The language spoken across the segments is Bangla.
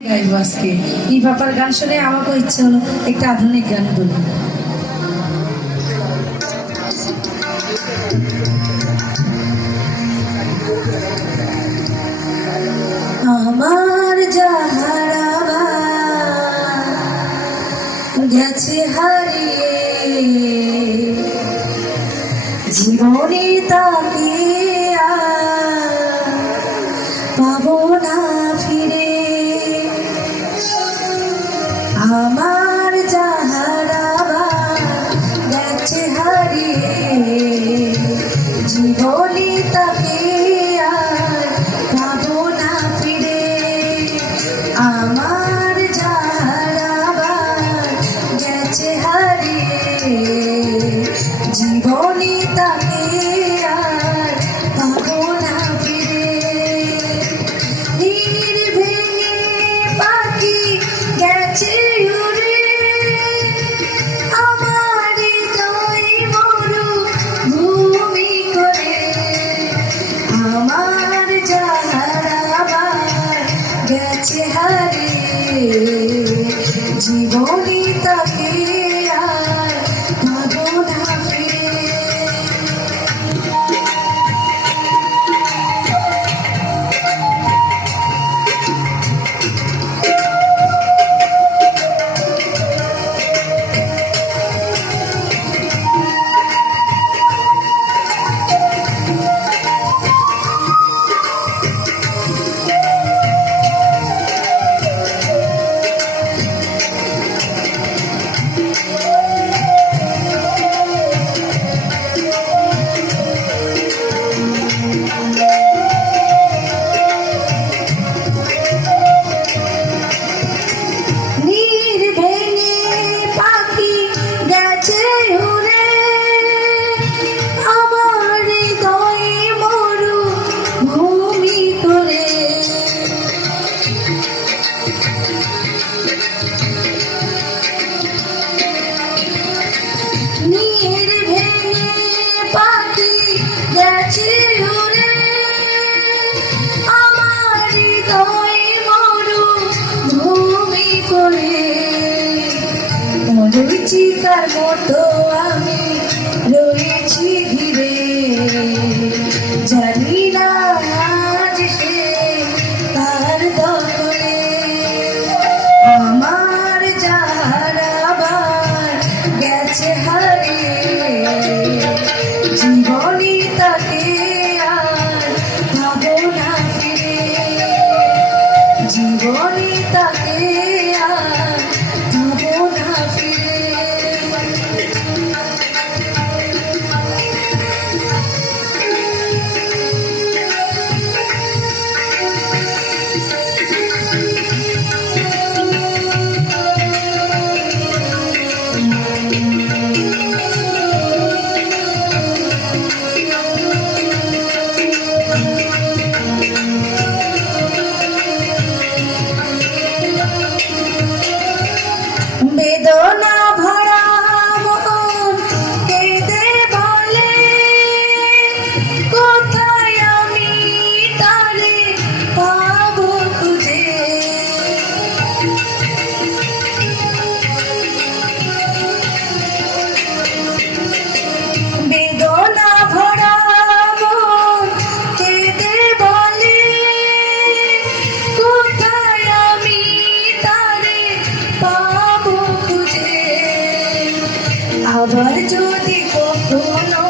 গাইব আজকে এই বাবার গান শুনে আমাকেও ইচ্ছে হলো একটা আধুনিক গান বলবো। আমার যাহারা গেছে হারিয়ে জীবনে তাকে পাবো না ফিরে। আমার যাহারা গেছে হারিয়ে জীবনে তাকে আর পাবো না ফিরে। আমার যাহারা গেছে হারিয়ে জীবনে তাকে আর পাবো না ফিরে। নীর ভেঙে পাখি গেছে উড়ে আমার হৃদয় মরু ভূমি করে। আমার যাহারা গেছে হারিয়ে জীবনে তাকে আর পাবো না ফিরে। নীর ভেঙে পাখি গেছে উড়ে আমার হৃদয় মরু ভূমি করে। মরুচিকার মতো আমি রয়েছি ঘিরে জানি না আজ সে তার দখলে। আমার যাহারা গেছে হারিয়ে জীবনে তাকে আর পাবো না ফিরে। জীবনে তাকে আর পাবো না ফিরে। বেদনা ভরা মন কেঁদে বলে কোথায় আমি তারে পাবো খুঁজে। বেদনা ভরা মন কেঁদে বলে কোথায় আমি তারে পাবো খুঁজে। আবার যদি কখনো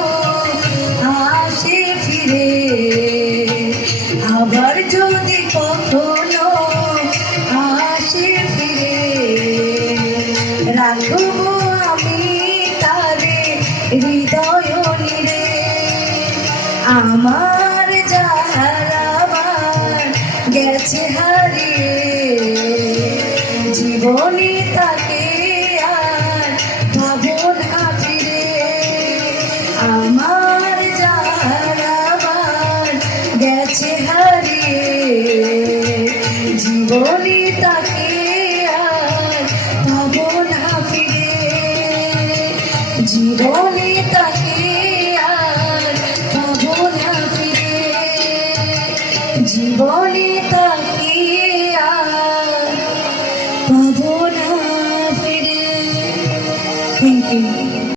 আসে ফিরে, আবার যদি কখনো আসে ফিরে, রাখবো আমি তারে হৃদয় নিরে। আমার যাহারা গেছে হারিয়ে জীবনে তাকে আর পাবো না ফিরে। আমার যাহারা গেছে হারিয়ে জীবনে তাকে আর পাবো না ফিরে। জীবনে তাকে আর পাবো না ফিরে। জীবনে তাকে আর পাবো না ফিরে। Thank you.